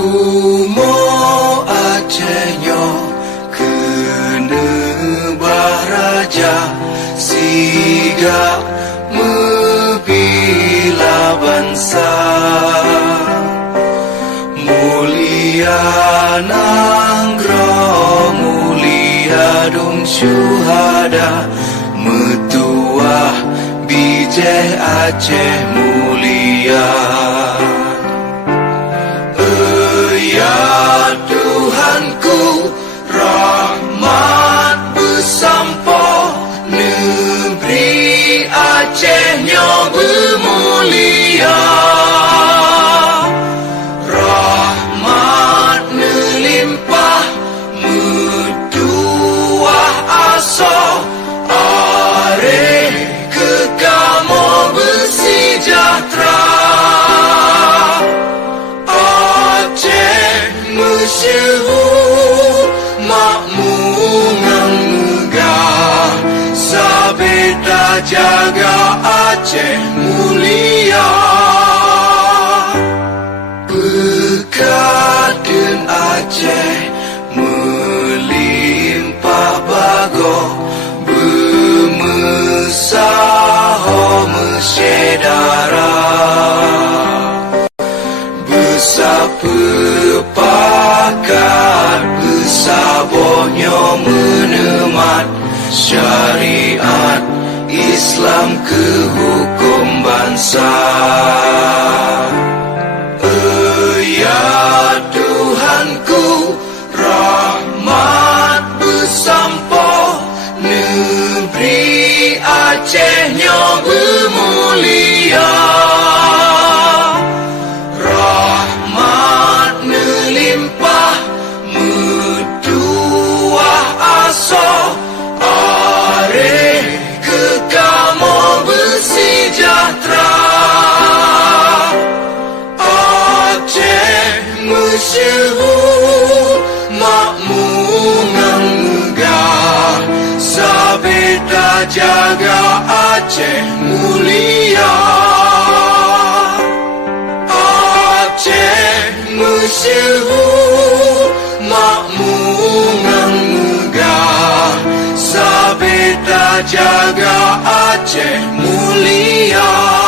Umo Acehnya kena baraja siga membila bangsa mulia nanggro mulia dong syuhada metuah bijeh Aceh mulia. Ya Tuhanku, rahmat bersampo negeri Acehnya bermulia. Rahmat melimpah metuah aso are kekamo bersejahtera. Masyhur makmur megah sabeda jaga Aceh mulia. Berkatun Aceh melimpah bago bermesaho mesyedara bersepakat bersabarnya menemat syariat Islam ke hukum bangsa. Ya Tuhanku, rahmat bersampo negeri Acehnya bermulia. Rahmat melimpah metuah aso are kekamo bersejahtera. Aceh masyhur makmur megah sabeda jaga Aceh mulia. Aceh masyhur makmur megah sabeda jaga Aceh mulia.